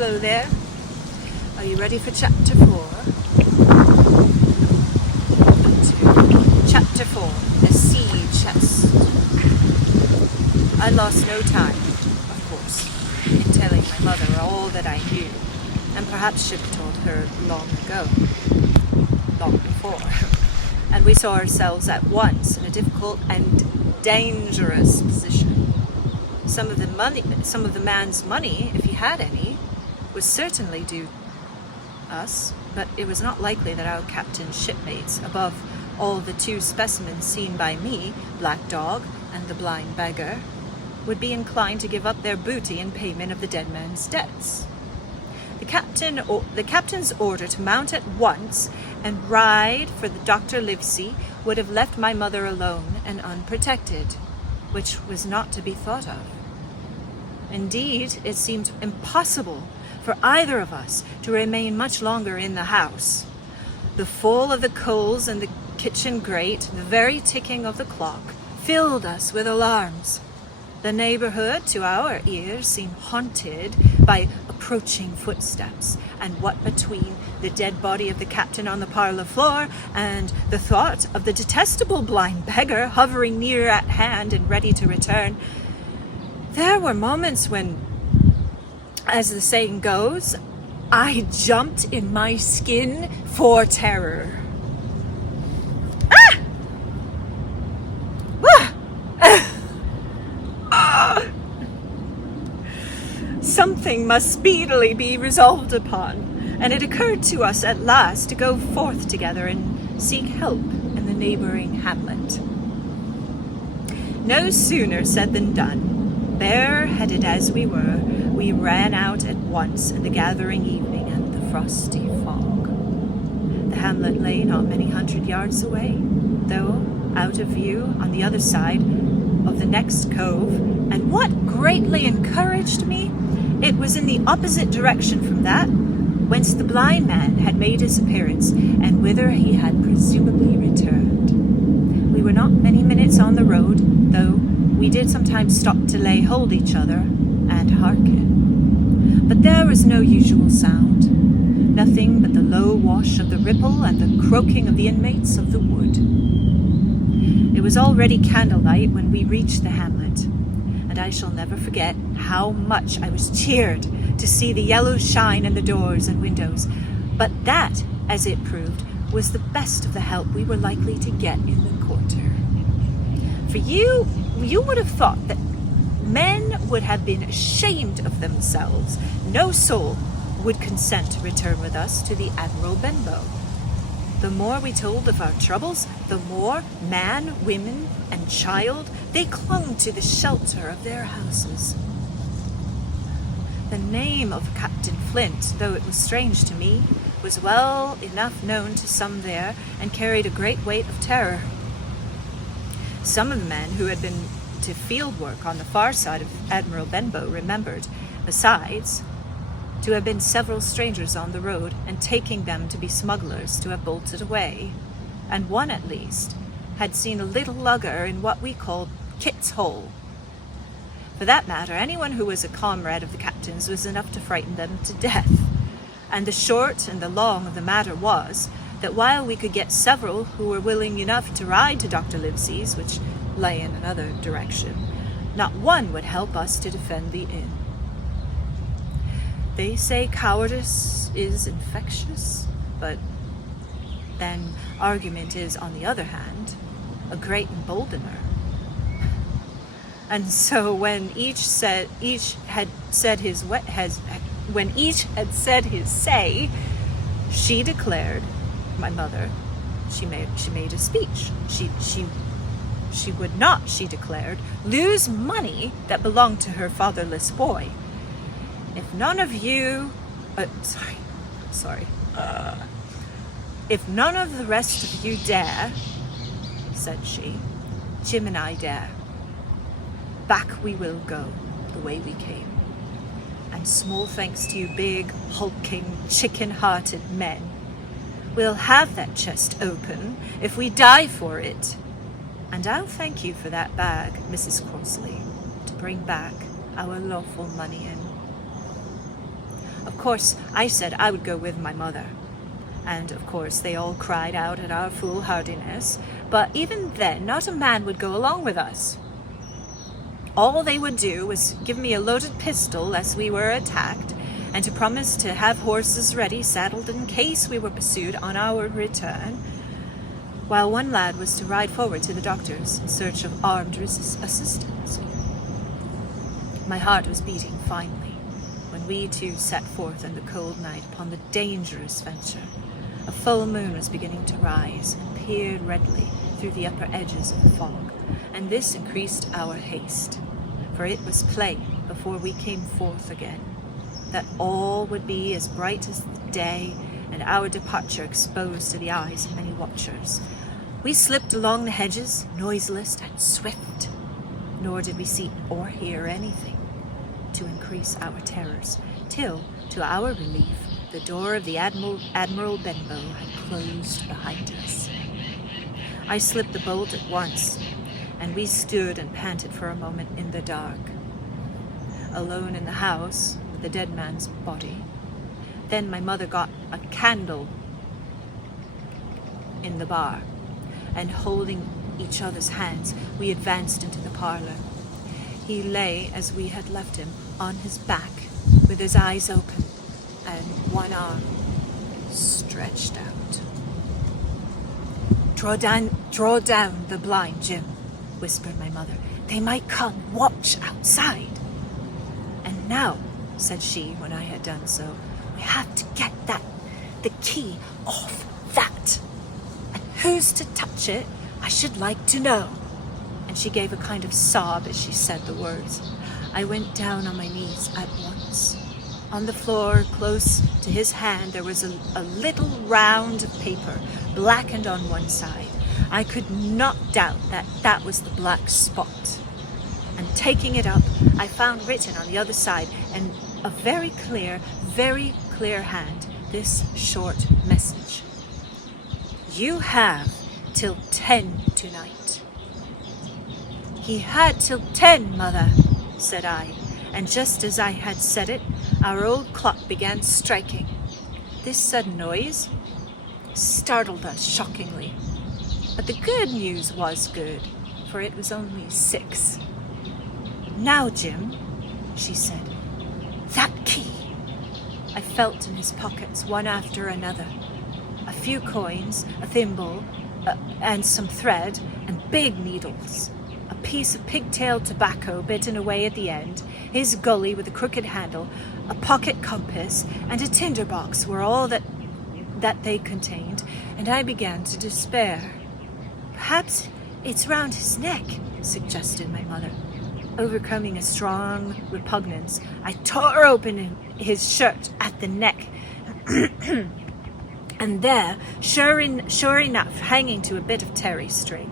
Hello there. Are you ready for chapter 4? Chapter 4, A Sea Chest. I lost no time, of course, in telling my mother all that I knew, and perhaps should have told her long before. And we saw ourselves at once in a difficult and dangerous position. Some of the man's money, if he had any, was certainly due us, but it was not likely that our captain's shipmates, above all the 2 specimens seen by me, Black Dog and the Blind Beggar, would be inclined to give up their booty in payment of the dead man's debts. The captain's order to mount at once and ride for the Dr. Livesey would have left my mother alone and unprotected, which was not to be thought of. Indeed, it seemed impossible for either of us to remain much longer in the house. The fall of the coals in the kitchen grate, the very ticking of the clock, filled us with alarms. The neighborhood, to our ears, seemed haunted by approaching footsteps, and what between the dead body of the captain on the parlor floor and the thought of the detestable Blind Beggar hovering near at hand and ready to return, there were moments when, as the saying goes, I jumped in my skin for terror. Something must speedily be resolved upon, and it occurred to us at last to go forth together and seek help in the neighboring hamlet. No sooner said than done. Bareheaded as we were, we ran out at once in the gathering evening and the frosty fog. The hamlet lay not many 100 yards away, though out of view on the other side of the next cove, and what greatly encouraged me, it was in the opposite direction from that whence the blind man had made his appearance, and whither he had presumably returned. We were not many minutes on the road, though we did sometimes stop to lay hold each other and hearken. But there was no usual sound, nothing but the low wash of the ripple and the croaking of the inmates of the wood. It was already candlelight when we reached the hamlet, and I shall never forget how much I was cheered to see the yellow shine in the doors and windows. But that, as it proved, was the best of the help we were likely to get in the quarter. For you would have thought that men would have been ashamed of themselves. No soul would consent to return with us to the Admiral Benbow. The more we told of our troubles, the more man, women, and child they clung to the shelter of their houses. The name of Captain Flint, though it was strange to me, was well enough known to some there and carried a great weight of terror. Some of the men who had been to field work on the far side of Admiral Benbow remembered, besides, to have been several strangers on the road, and taking them to be smugglers to have bolted away, and one at least had seen a little lugger in what we called Kit's Hole. For that matter, anyone who was a comrade of the captain's was enough to frighten them to death. And the short and the long of the matter was that while we could get several who were willing enough to ride to Dr. Livesey's, which lay in another direction, not one would help us to defend the inn. They say cowardice is infectious, but then argument is, on the other hand, a great emboldener. And so when each had said his say, she declared, my mother, she made a speech. She would not, she declared, lose money that belonged to her fatherless boy. If none of you, if none of the rest of you dare, said she, Jim and I dare. Back we will go, the way we came. And small thanks to you big, hulking, chicken-hearted men. We'll have that chest open if we die for it. And I'll thank you for that bag, Mrs. Crossley, to bring back our lawful money in. Of course, I said I would go with my mother. And of course, they all cried out at our foolhardiness, but even then, not a man would go along with us. All they would do was give me a loaded pistol lest we were attacked, and to promise to have horses ready saddled in case we were pursued on our return, while one lad was to ride forward to the doctors in search of armed assistance. My heart was beating finely when we two set forth in the cold night upon the dangerous venture. A full moon was beginning to rise and peered redly through the upper edges of the fog, and this increased our haste, for it was plain before we came forth again that all would be as bright as the day, and our departure exposed to the eyes of many watchers. We slipped along the hedges, noiseless and swift, nor did we see or hear anything to increase our terrors, till, to our relief, the door of the Admiral Benbow had closed behind us. I slipped the bolt at once, and we stood and panted for a moment in the dark, alone in the house with the dead man's body. Then my mother got a candle in the bar, and holding each other's hands, we advanced into the parlor. He lay, as we had left him, on his back, with his eyes open, and one arm stretched out. Draw down the blind, Jim," whispered my mother. "They might come. Watch outside." "And now," said she when I had done so, "we have to get the key off that. And who's to touch it, I should like to know." And she gave a kind of sob as she said the words. I went down on my knees at once. On the floor, close to his hand, there was a little round of paper, blackened on one side. I could not doubt that was the black spot. And taking it up, I found written on the other side, in a very clear hand, this short message. "You have till 10 tonight." "He had till 10, Mother," said I, and just as I had said it, our old clock began striking. This sudden noise startled us shockingly. But the good news was good, for it was only 6. "Now, Jim," she said, "that key." I felt in his pockets, one after another. A few coins, a thimble, and some thread, and big needles. A piece of pigtail tobacco bitten away at the end, his gully with a crooked handle, a pocket compass, and a tinderbox were all that they contained, and I began to despair. "Perhaps it's round his neck," suggested my mother. Overcoming a strong repugnance, I tore open his shirt at the neck, and there, sure enough, hanging to a bit of terry string,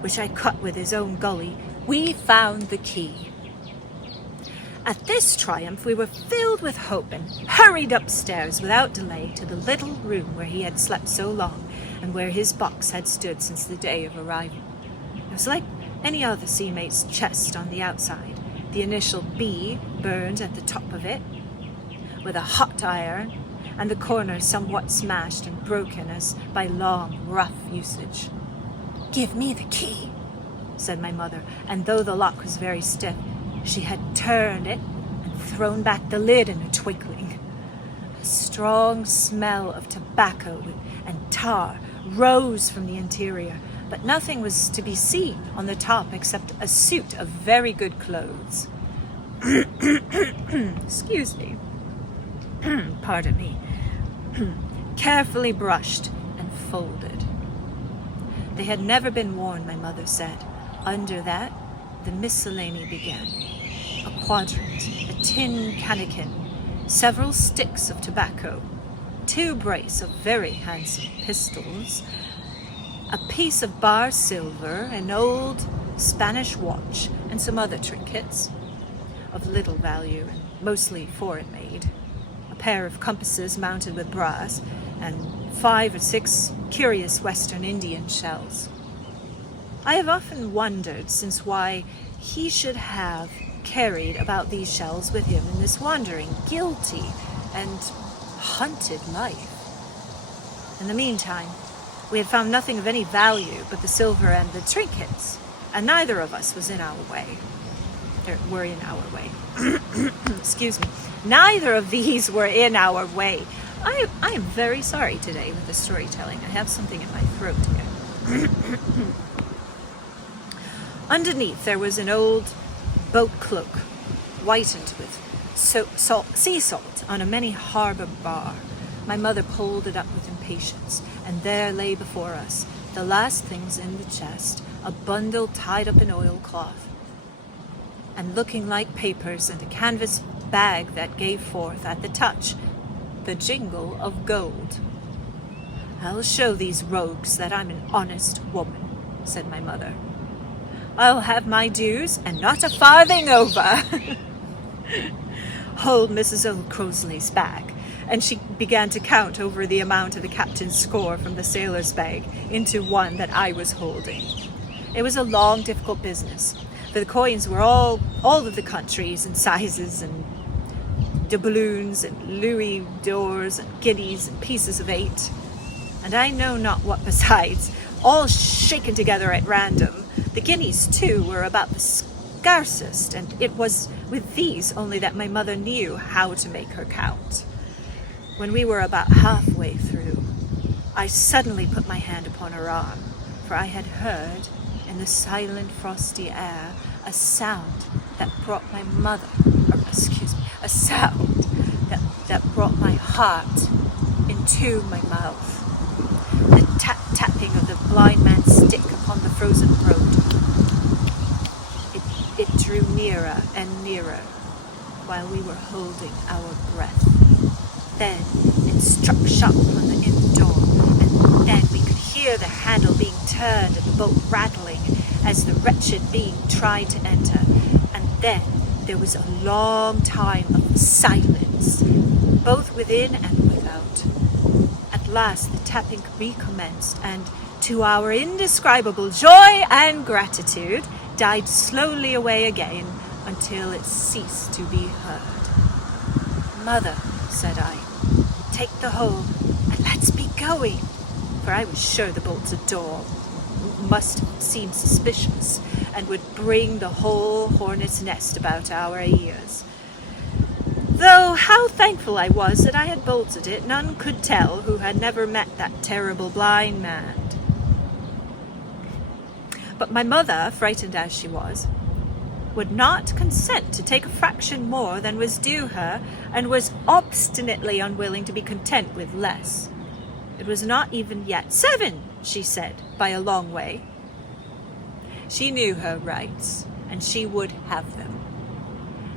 which I cut with his own gully, we found the key. At this triumph, we were filled with hope and hurried upstairs without delay to the little room where he had slept so long and where his box had stood since the day of arrival. It was like any other sea mate's chest on the outside, the initial B burned at the top of it with a hot iron, and the corners somewhat smashed and broken as by long, rough usage. "Give me the key," said my mother, and though the lock was very stiff, she had turned it and thrown back the lid in a twinkling. A strong smell of tobacco and tar rose from the interior, but nothing was to be seen on the top except a suit of very good clothes. Excuse me. Pardon me. Carefully brushed and folded. They had never been worn, my mother said. Under that, the miscellany began. A quadrant, a tin cannikin, several sticks of tobacco, 2 brace of very handsome pistols, a piece of bar silver, an old Spanish watch, and some other trinkets of little value and mostly foreign made, a pair of compasses mounted with brass, and 5 or 6 curious Western Indian shells. I have often wondered since why he should have carried about these shells with him in this wandering, guilty and hunted life. In the meantime, we had found nothing of any value but the silver and the trinkets, and neither of us was in our way. Were in our way. Excuse me. Neither of these were in our way. I am very sorry today with the storytelling. I have something in my throat here. Underneath there was an old boat cloak, whitened with sea salt on a many harbour bar. My mother pulled it up with impatience, and there lay before us the last things in the chest, a bundle tied up in oilcloth, and looking like papers, and a canvas bag that gave forth, at the touch, the jingle of gold. "I'll show these rogues that I'm an honest woman," said my mother. "I'll have my dues, and not a farthing over." Hold Mrs. O'Crosley's back, and she began to count over the amount of the captain's score from the sailor's bag into one that I was holding. It was a long, difficult business, for the coins were all of the countries and sizes, and doubloons and louis d'ors and guineas and pieces of 8, and I know not what besides, all shaken together at random. The guineas, too, were about the scarcest, and it was with these only that my mother knew how to make her count. When we were about halfway through, I suddenly put my hand upon her arm, for I had heard, in the silent, frosty air, a sound that brought a sound that brought my heart into my mouth. The tapping of the blind man's stick upon the frozen road. It drew nearer and nearer while we were holding our breath. Then it struck sharp on the inn door, and then we could hear the handle being turned and the boat rattling as the wretched being tried to enter. And then there was a long time of silence, both within and without. At last the tapping recommenced, and to our indescribable joy and gratitude, died slowly away again until it ceased to be heard. "Mother," said I, "take the whole, and let's be going," for I was sure the bolted door must seem suspicious, and would bring the whole hornet's nest about our ears. Though how thankful I was that I had bolted it, none could tell who had never met that terrible blind man. But my mother, frightened as she was, would not consent to take a fraction more than was due her, and was obstinately unwilling to be content with less. It was not even yet 7, she said, by a long way. She knew her rights, and she would have them.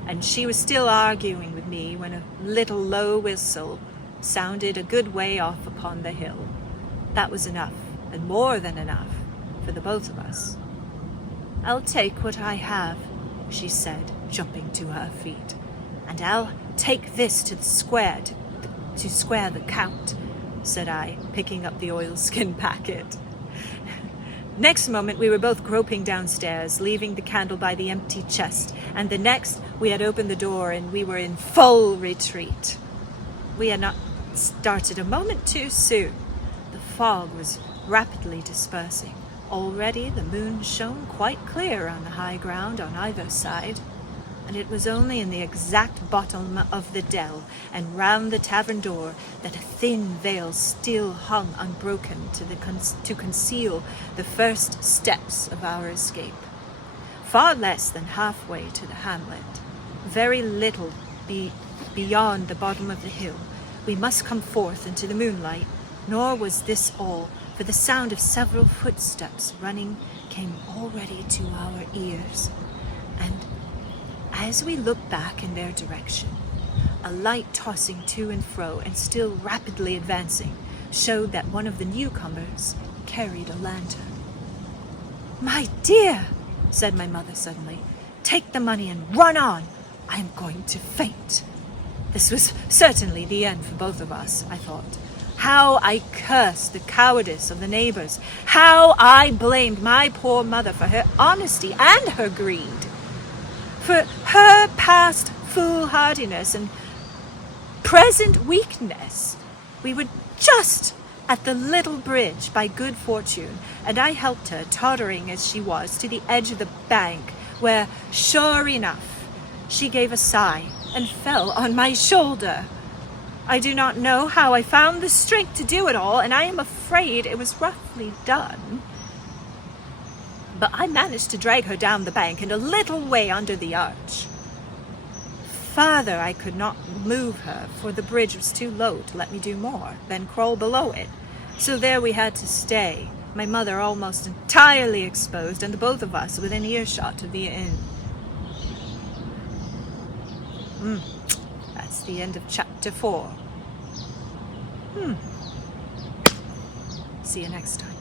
And she was still arguing with me when a little low whistle sounded a good way off upon the hill. That was enough, and more than enough, for the both of us. "I'll take what I have," she said, jumping to her feet, "and I'll take this to the square, to square the count," said I, picking up the oilskin packet. Next moment we were both groping downstairs, leaving the candle by the empty chest, and the next we had opened the door and we were in full retreat. We had not started a moment too soon. The fog was rapidly dispersing. Already the moon shone quite clear on the high ground on either side, and it was only in the exact bottom of the dell and round the tavern door that a thin veil still hung unbroken to conceal the first steps of our escape. Far less than halfway to the hamlet, very little beyond the bottom of the hill, we must come forth into the moonlight. Nor was this all, for the sound of several footsteps running came already to our ears, and as we looked back in their direction, a light tossing to and fro and still rapidly advancing showed that one of the newcomers carried a lantern. "My dear," said my mother suddenly, "take the money and run on. I am going to faint." This was certainly the end for both of us, I thought. How I cursed the cowardice of the neighbors. How I blamed my poor mother for her honesty and her greed, for her past foolhardiness and present weakness. We were just at the little bridge by good fortune, and I helped her, tottering as she was, to the edge of the bank, where, sure enough, she gave a sigh and fell on my shoulder. I do not know how I found the strength to do it all, and I am afraid it was roughly done. But I managed to drag her down the bank and a little way under the arch. Farther I could not move her, for the bridge was too low to let me do more than crawl below it. So there we had to stay, my mother almost entirely exposed, and the both of us within earshot of the inn. That's the end of chapter 4. See you next time.